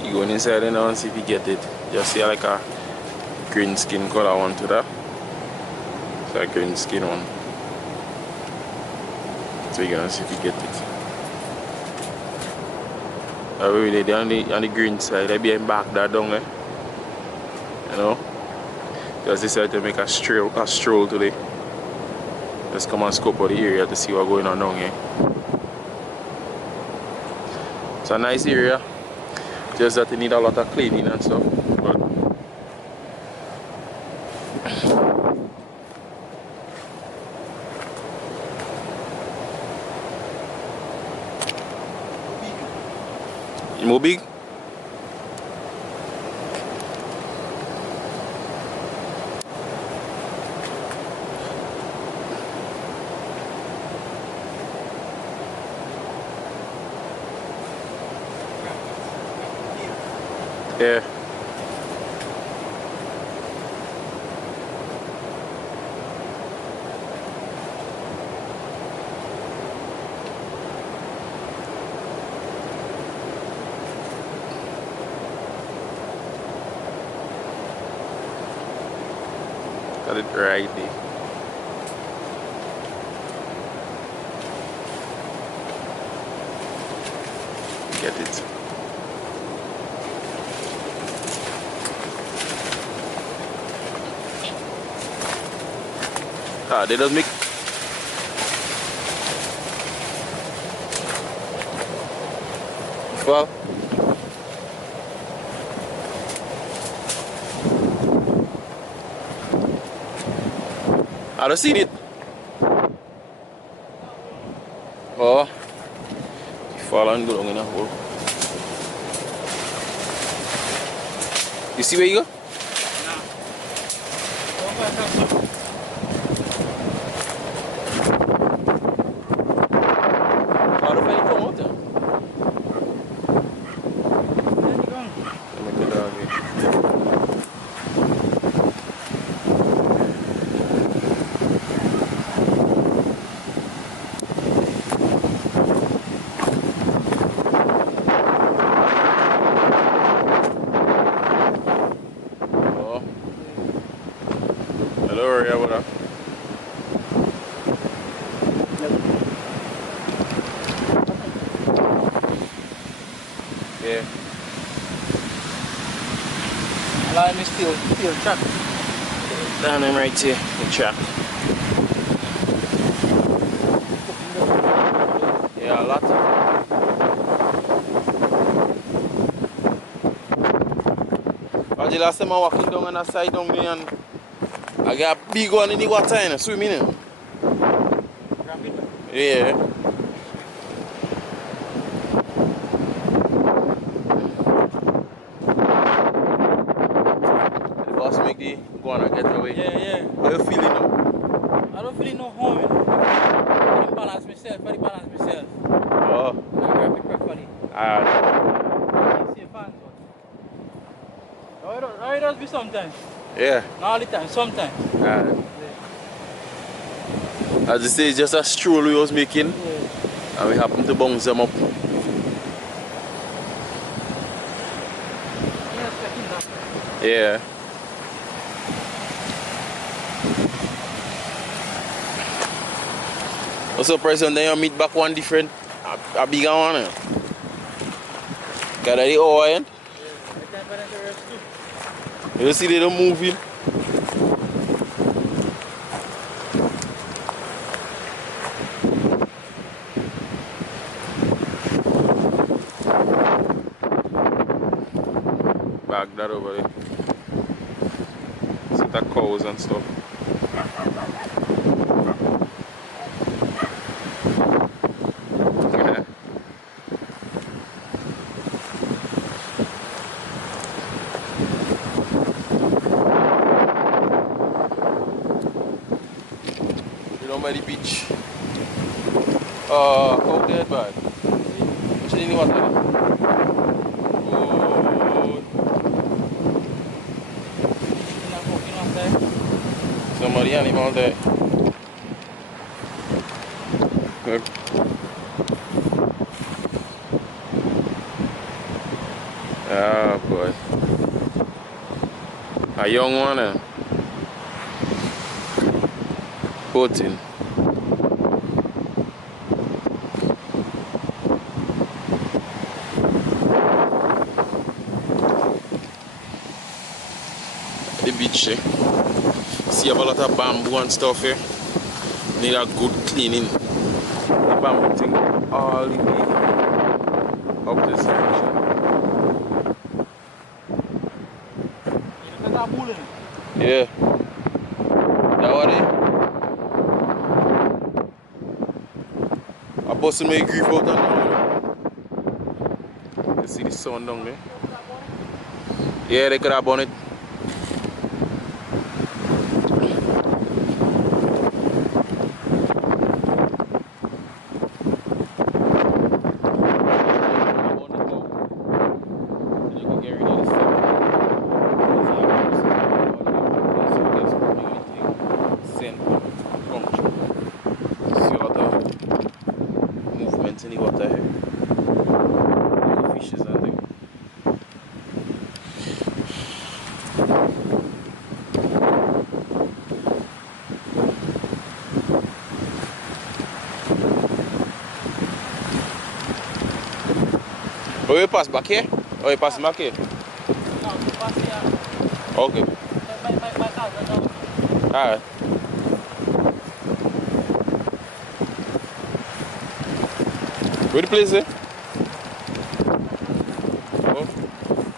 You go inside and now and see if you get it. Just see like a green skin color one to that. It's a green skin one. So you're gonna see if you get it. Really, they're on the green side, they're being back that down there. You know? Just decided to make a stroll today. Just come and scope out the area to see what's going on down here. It's a nice area. Just that it need a lot of cleaning and stuff. But more big? Yeah. Got it right there. Get it. Ah, they don't make. Well. I don't see it. Oh. You fall and go down in a hole. You see where you go? No. Yeah. Allow me still track. Down him right here, the trap. Yeah, a lot. But the last time I walking down on that side down there and I got a big one in the water and swimming in. Yeah. Make the iguana get away. Yeah. How you feeling now? I don't feel no harm. I balance myself. Oh. I grab it properly. Safe hands. How it does be sometimes? Yeah. Not all the time, sometimes. Yeah. As you say, it's just a stroll we was making. Yeah. And we happened to bounce them up. Yeah. Also, present then you meet back one different, a bigger one. Got the oil end. You see they don't moving. Bag that over there. See the cows and stuff. down by the beach. How dead bad? Which in the water? Oh. Somebody animal there. Good. Ah boy. A young one boating. The beach see have a lot of bamboo and stuff here. Need a good cleaning. The bamboo thing all the way up this direction. Yeah. That what it? I busted my grief out and down. You see the sun down there? Yeah, they could have done it. In the water here. Little fishes and things. Oh, you pass back here? Oh, you pass back here? No, pass here. Okay. My car, Alright. Where the place, eh? Oh.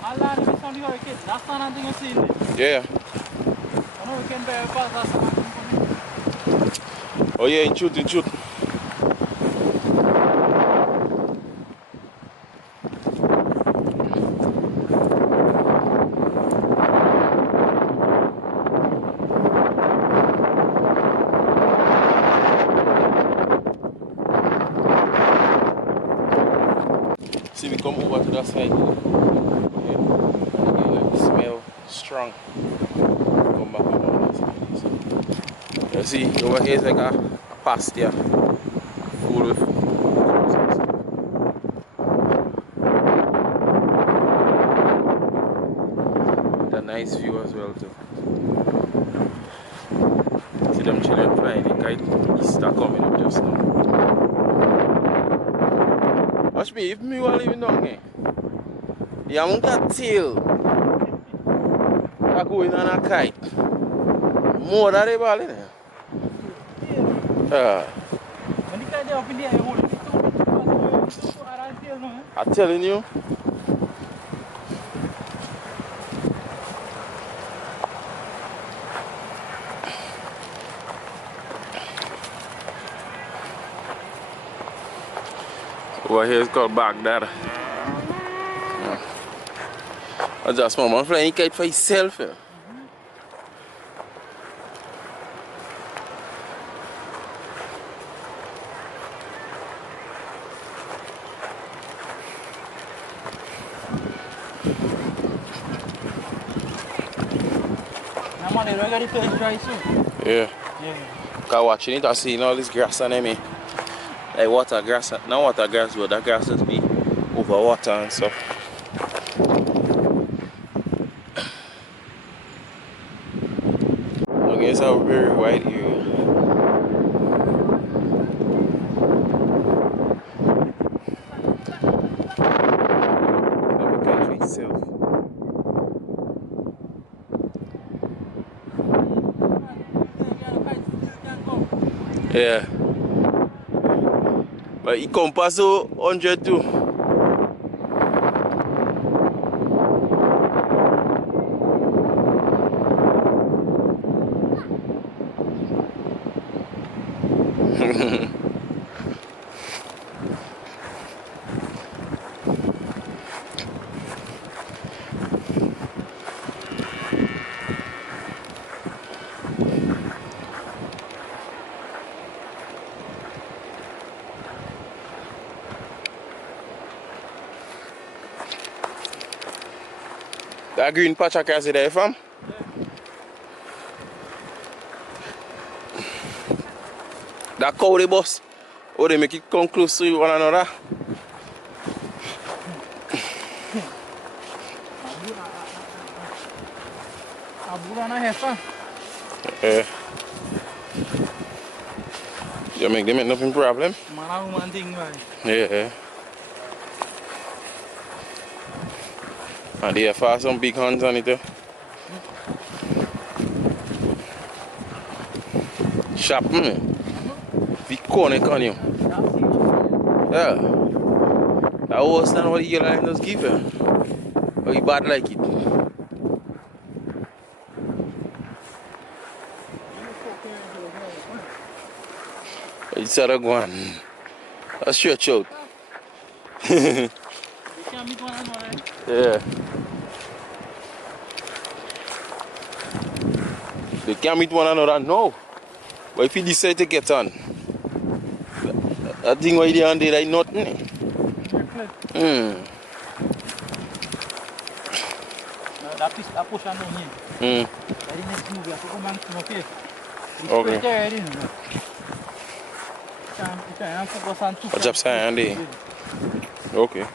Allah, you found the hurricane. That's not anything you see in there. Yeah. An hurricane bear pass, that's not anything. Oh yeah, in shoot. See, we come over to that side here. Yeah. And again, like the smell strong. Come back over that side. You see, over here is like a pasture full with a nice view as well too. See them children flying the kite. Easter coming up just now. Watch me, if me were living down here, you haven't got tail that going on a kite. More than they ball in there. When the kite is up in the air, you hold it to I'm telling you. Over here is called Baghdad. I just want to fly kite for yourself. Yeah. Yeah. Cause watching it, I see all this grass on me. Like water grass, not water grass, but that grass just be over water and stuff. Okay, it's a very wide area. The country itself. Yeah. But it come past 100 too. That green patch I can see there, fam. That cow they bus. Oh, they make it come close to one another. Abu na hefa. Yeah. You make them nothing problem. Mana woman thing man. Yeah. And they have some big hands on it. Sharp, man. Big corner on you. Yeah. I understand what the yellow line does give you. But you bad like it. It's a one. A stretch out. They can't meet one another. Yeah. They can't meet one another now. But if you decide to get on, that thing why they on there like nothing. That push on here. I didn't move. I come and okay. Okay. What's up, Sandy? Okay.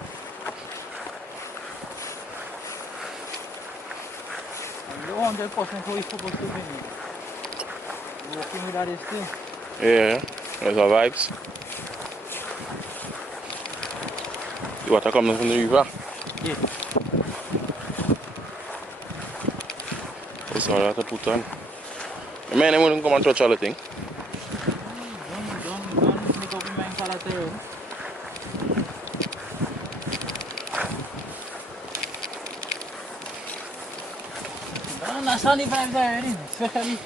I'm 100% who is supposed to be. Walking with that is still. Yeah, those are vibes. The water coming from the river. Yeah. That's all I have to put on. The man wouldn't come and touch all the thing. Don't make up your mind for that. That's the vibes already, especially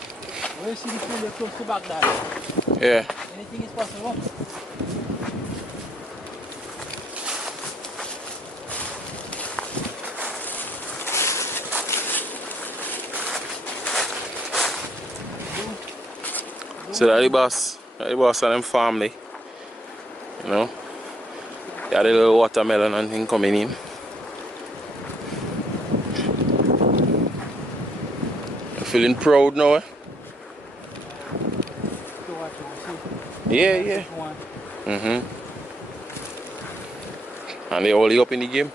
when you see the field close to Baghdad. Yeah. Anything is possible. So that's the boss of them farm there. You know. They had a little watermelon and thing coming in. You feeling proud now, eh? Yeah. And they all up in the game?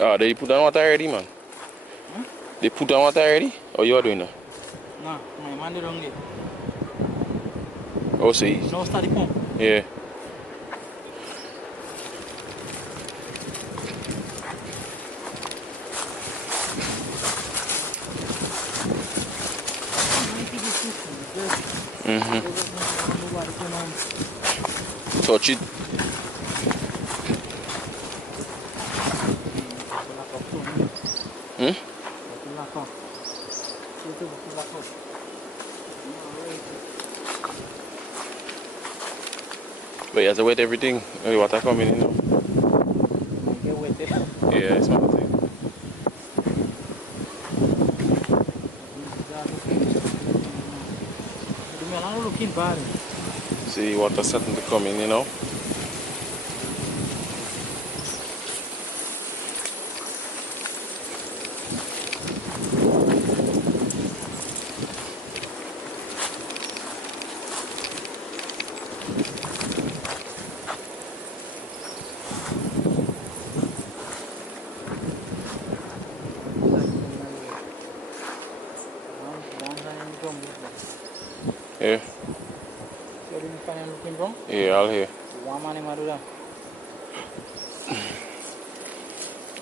Ah, they put on water already, man? They put on water already? Or you are doing that? No, my man did only. Oh, see? No study pump. Yeah. Touch it. But you have to wet everything. The water coming in now. Get wet there. Yeah, it's one thing. I'm looking bad. See water starting to come in, you know. Yeah. Yeah, I'll hear.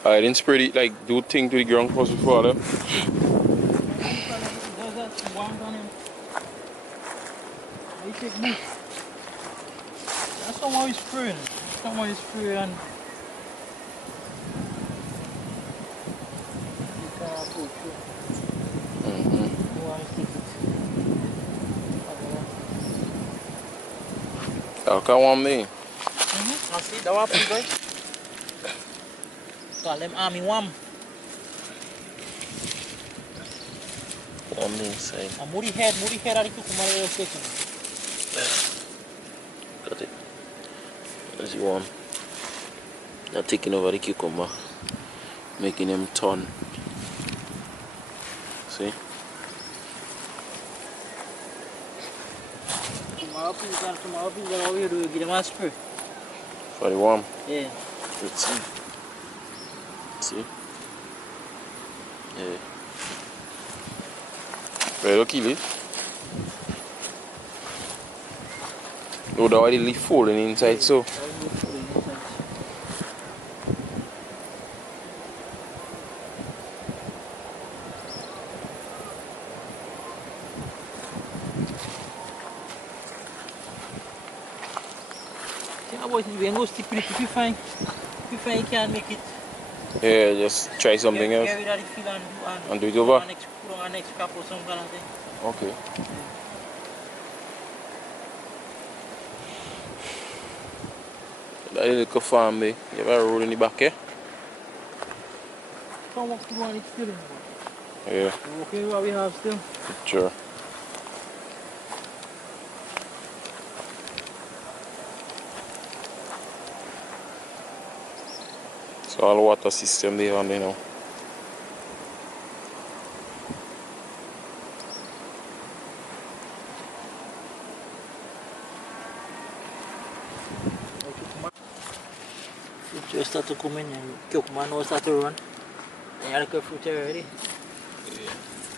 I didn't spread it like do thing to the ground first before that. That's someone who's spraying. Someone who's spraying and you can approach it. You want to stick it. I'll come on me. I see the water guy. Call them army worm. On the inside. A moody head are the cucumber station. Got it. As you want. They're taking over the cucumber. making them turn. See? Tomorrow people over here to get them a spray. For the worm. Yeah. Let's see. See? Yeah. Well, kill it. Oh, the already leaf falling inside, so. We can go stick with it if you find you can't make it. Yeah, just try something else. Get rid of the field And do it over? Put on an next cap or some kind of thing. Okay. That little farm there, you have a road in the back here? Come walk through and it's still in. Yeah. Okay, what we have still? Sure. So all water system there on there now. Just start to come in and cucumber now start to run. And you have the fruit already. Yeah.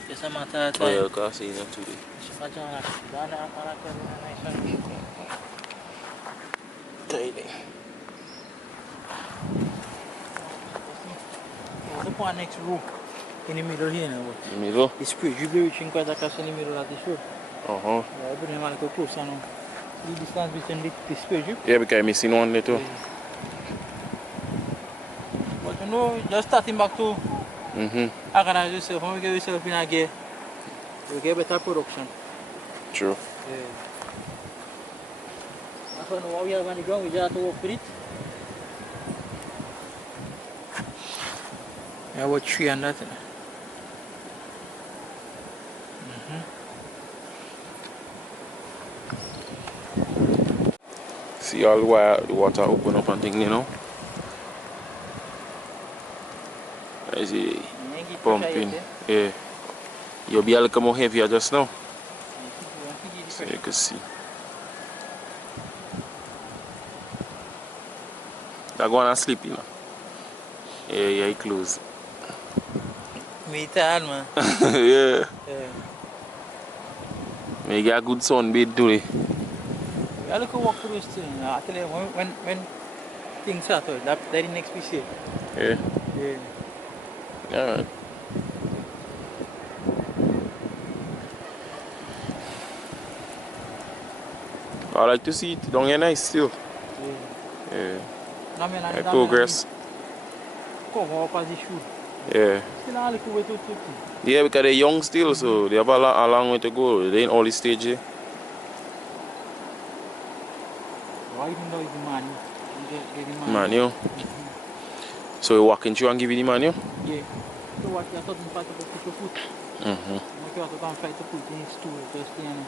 Just a matter of Oh time. yeah, because I see that today. Tidy. Look at next row in the middle here now. In the middle? The spray drip reaching quite across in the middle of the show. Uh-huh. Yeah, I put them a little closer now. The distance between the spray drip. Yeah, because I'm missing one there too. Yeah. But you know, just starting back to organize yourself. When we get yourself in a gear, you get better production. True. Yeah. That's why what we have on the ground, we just have to work with it. Yeah, what tree and that. See all the water open up and thing, you know. I see pumping. Yeah. You'll be a little more heavier just now. So you can see. They're going to sleep, you know. Yeah, he close. Me tired, man. Yeah. Yeah. May get a good sunbathe today. I look at walk through this thing. I tell you, when things settle, that's the next we see. Yeah. Yeah. Alright. I like to see it down here nice still. Yeah. Yeah. I progress. Cover up as it should. Yeah. Still a little way to take. Yeah, because they're young still, so they have a long way to go. They in all the stage here. Why even though it's the manual? Get the manual. Manual. So you're walking through and give you the manual? Yeah. So what you have to do is to put your foot. Mm-hmm. You have to go and fight to put it in stool, just stay in it.